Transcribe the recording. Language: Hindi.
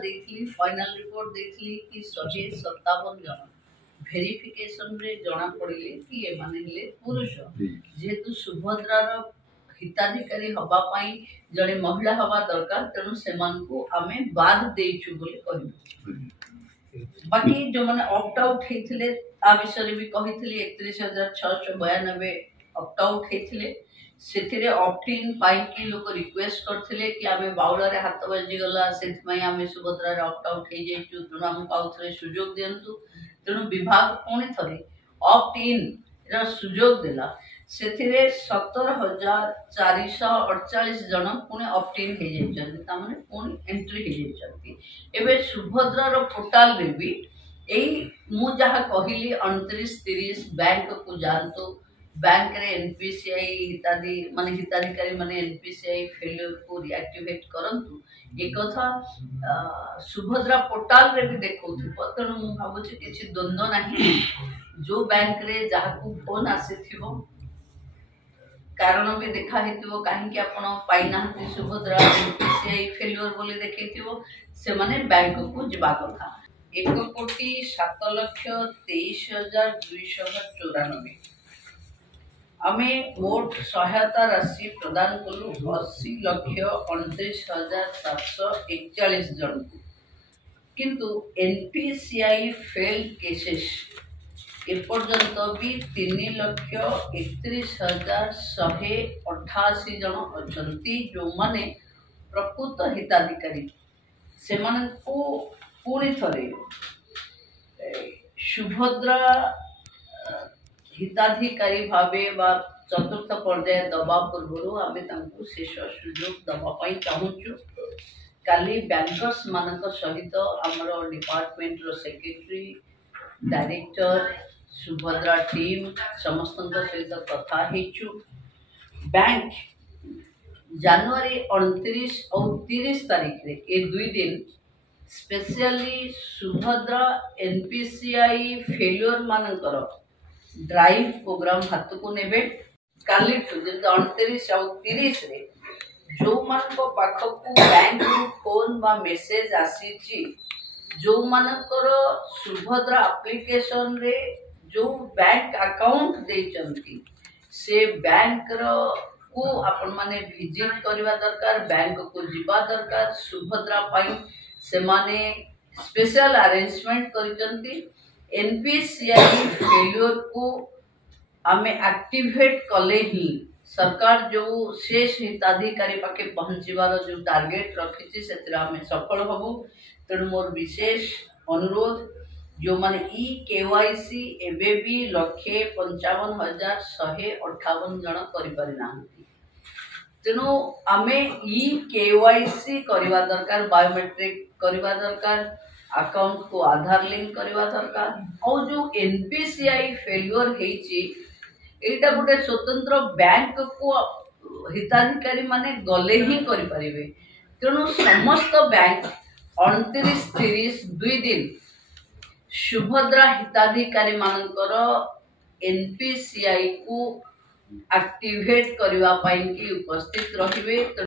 देखली फाइनल रिपोर्ट देखली कि 157 जन भेरिफिकेशन रे जना पड़िले कि ए माने हेले पुरुष जेहेतु सुभद्रार हिताधिकारी हवा पाई जड़े महिला हवा दरकार तेणु सेमानकु आमे बाद देइछु बोली कहलु। बाकी जो माने ऑप्ट आउट हेथिले आ विषय भी कहिथिले 31,692 ऑप्ट आउट हेथिले सेथिरे ऑप्ट इन पाई कि लोक रिक्वेस्ट करथिले कि आमे बाउला रे हाथ बजी गला सेथमय आमे सुभद्रा रे ऑप्ट आउट हे जेचु तेणु हमकु आउथरे सुयोग दियंतु तेणु विभाग पुणी थरे ऑप्ट इन रा सुयोग देला सेथिरे 17,448 जन पुणी ऑप्ट इन हे जेचंती तामाने पुणी एंट्री हे जेचंती। एबे सुभद्रा रो पोर्टल रे भी एई मु जहा कहिली 29-30 बैंक को जानतो बैंक रे एनपीसीआई हिताधिकारी माने एनपीसीआई फेलियर को रिएक्टिवेट करंतु एक कथा सुभद्रा पोर्टल रे भी देखौथिबो तेणु मु भाबुछि किछि द्वंद्व नाही जो बैंक रे जाहाकू फोन आसीथिबो कारण भी देखा हेतिबो काहे कि आपण पाइनाहंती सुभद्रा एनपीसीआई फेलियर बोली देखैथिबो से माने बैंक को जिबा कथा 1,23,23,294 आमे मोट सहायता राशि प्रदान कलु 80,29,741 जन को किंतु एनपीसीआई फेल केसेस एपर्यंत भी 3,31,188 जन अछंती जो माने प्रकृत हिताधिकारी से को पुणी थरे सुभद्रा हिताधिकारी भावे बा चतुर्थ पर्याय दबा पूर्व आमे तांको शेष सुयोग दबा पाई चाहूचु। काली बैंकर्स मानक सहित हमर डिपार्टमेंट रो सेक्रेटरी डायरेक्टर सुभद्रा टीम समस्त सहित कथा हेचु। बैंक जनवरी 29 और 30 तारीख रे ए 2 दिन स्पेशली सुभद्रा एनपीसीआई फेलियर मानकर ड्राइव प्रोग्राम हाथ को नेबे काली 29 और 30 रे जो मानको पाखकु बैंक फोन बा मेसेज आसीची जो मानकर सुभद्रा एप्लीकेशन रे जो बैंक अकाउंट देचंती से बैंक रो को अपन माने विजिट करवा दरकार बैंक को जिबा दरकार सुभद्रा पाई से माने स्पेशल अरेंजमेंट करिसंती एनपीसीआई फेलियर को आमे एक्टिवेट कले ही सरकार जो शेष हिताधिकारी पाके पहुंचीबार जो टार्गेट रखी से आमे सफल हबु तेणु मोर विशेष अनुरोध जो माने ई केवाईसी एबे भी 1,55,158 जन करि पारि नाहंती तेणु आमे ई केवाईसी करवा दरकार बायोमेट्रिक करवा दरकार अकाउंट को आधार लिंक करवा दरकार और जो एनपीसीआई फेलियर हेची एटा गोटे स्वतंत्र बैंक को हिताधिकारी माने गले ही करि परिबे तेणु समस्त बैंक 29-30 2 दिन सुभद्रा हिताधिकारी मानकर एनपीसीआई को एक्टिवेट करबा पाई कि उपस्थित रहिबे।